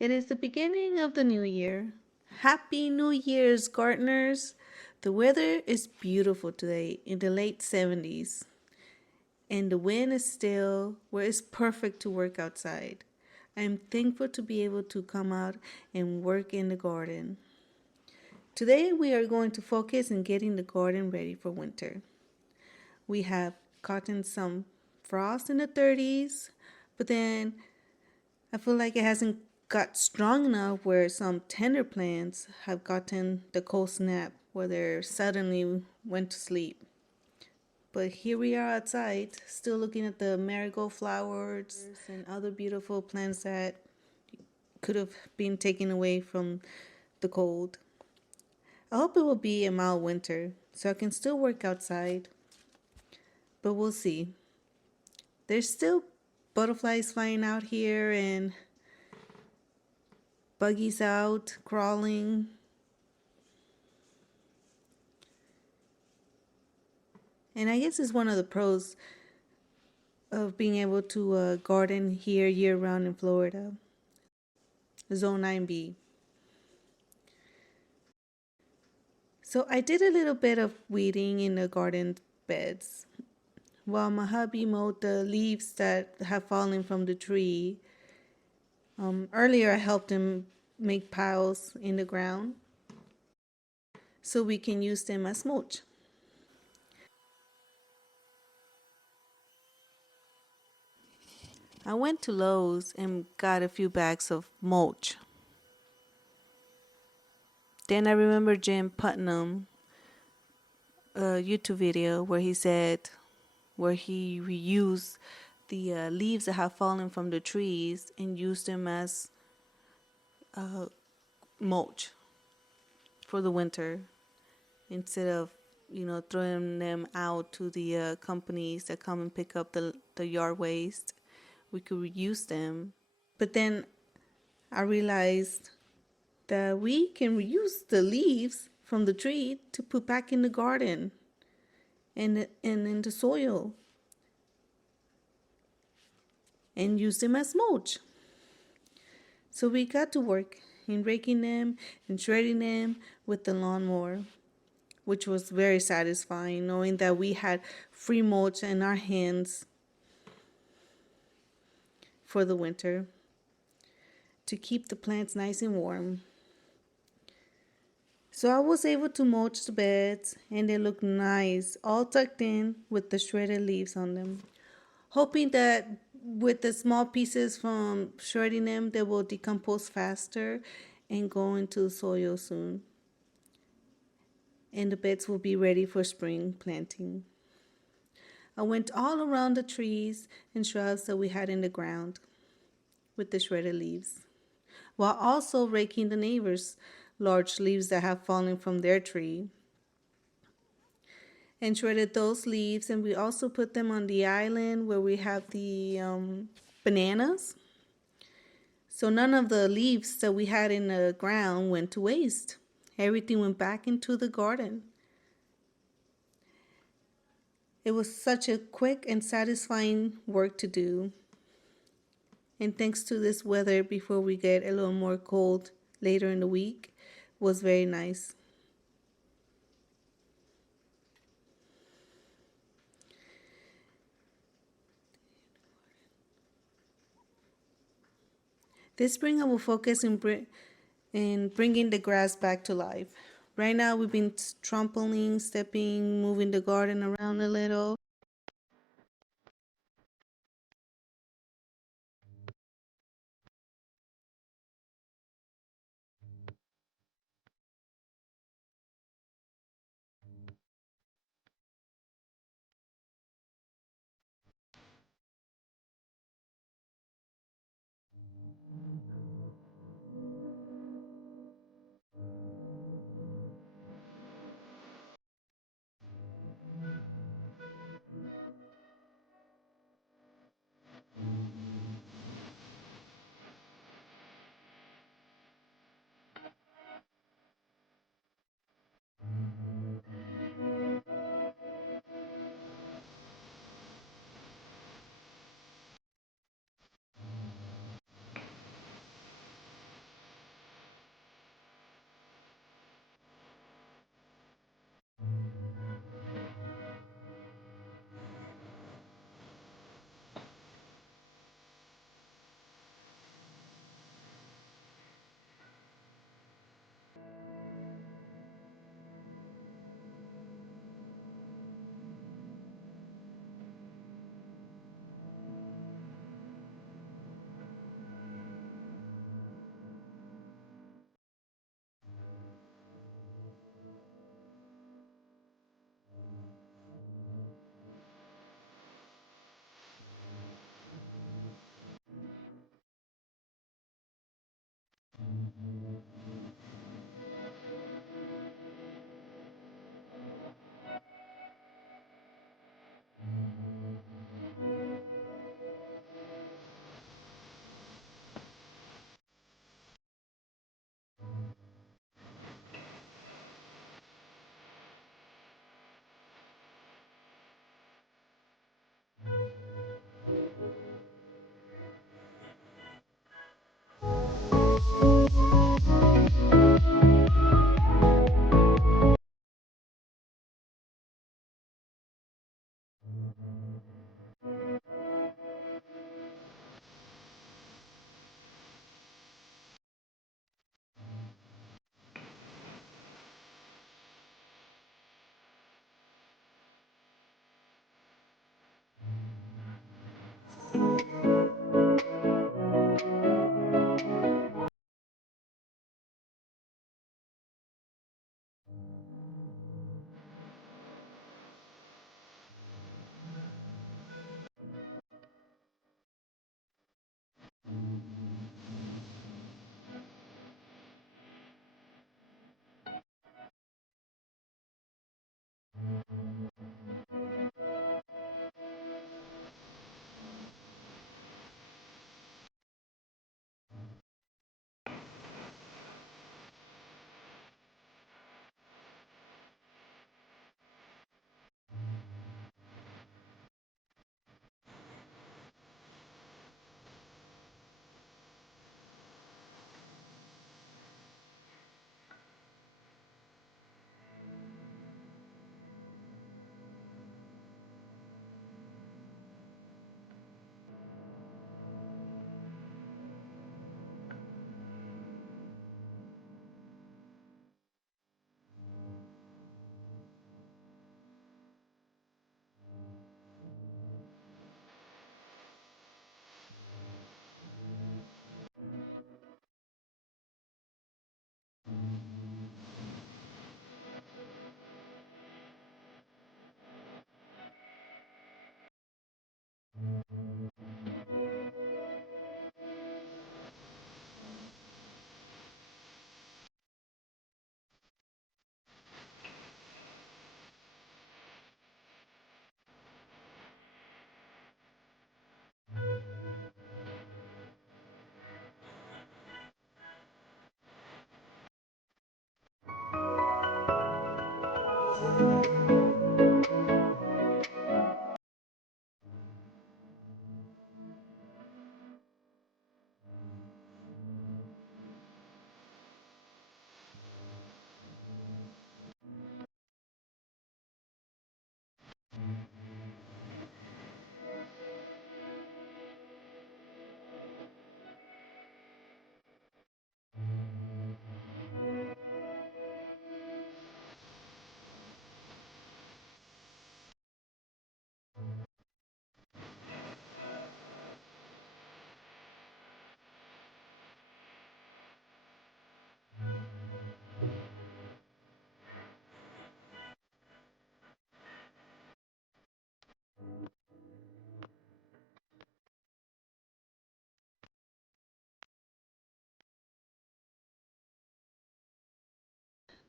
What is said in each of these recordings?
It is the beginning of the new year. Happy New Year's, gardeners! The weather is beautiful today in the late 70s, and the wind is still where it's perfect to work outside. I am thankful to be able to come out and work in the garden. Today, we are going to focus on getting the garden ready for winter. We have gotten some frost in the 30s, but then I feel like it hasn't got strong enough where some tender plants have gotten the cold snap where they suddenly went to sleep. But here we are outside, still looking at the marigold flowers and other beautiful plants that could have been taken away from the cold. I hope it will be a mild winter so I can still work outside, but we'll see. There's still butterflies flying out here and buggies out crawling. And I guess it's one of the pros of being able to garden here year round in Florida, Zone 9B. So I did a little bit of weeding in the garden beds. While my hubby mowed the leaves that have fallen from the tree, earlier I helped him make piles in the ground so we can use them as mulch. I went to Lowe's and got a few bags of mulch. Then I remember Jim Putnam, a YouTube video where he reused the leaves that have fallen from the trees and used them as mulch for the winter instead of throwing them out to the companies that come and pick up the yard waste. We could reuse them. But then I realized that we can reuse the leaves from the tree to put back in the garden and in the soil and use them as mulch. So we got to work in raking them and shredding them with the lawnmower, which was very satisfying knowing that we had free mulch in our hands for the winter to keep the plants nice and warm. So I was able to mulch the beds and they look nice, all tucked in with the shredded leaves on them. Hoping that with the small pieces from shredding them, they will decompose faster and go into the soil soon. And the beds will be ready for spring planting. I went all around the trees and shrubs that we had in the ground with the shredded leaves, while also raking the neighbors' large leaves that have fallen from their tree. And shredded those leaves, and we also put them on the island where we have the bananas. So none of the leaves that we had in the ground went to waste. Everything went back into the garden. It was such a quick and satisfying work to do. And thanks to this weather before we get a little more cold later in the week, was very nice. This spring I will focus in bringing the grass back to life. Right now we've been trampling, stepping, moving the garden around a little.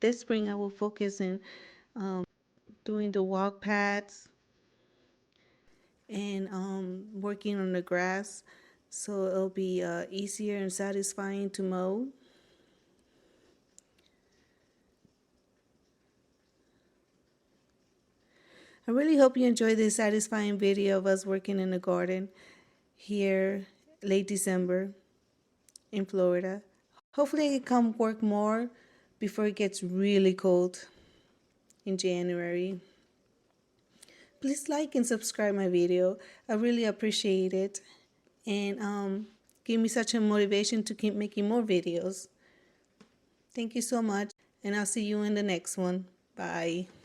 this spring I will focus in doing the walk paths and working on the grass, so it'll be easier and satisfying to mow. I really hope you enjoyed this satisfying video of us working in the garden here late December in Florida. Hopefully I can come work more before it gets really cold in January. Please like and subscribe my video. I really appreciate it. And give me such a motivation to keep making more videos. Thank you so much, and I'll see you in the next one. Bye.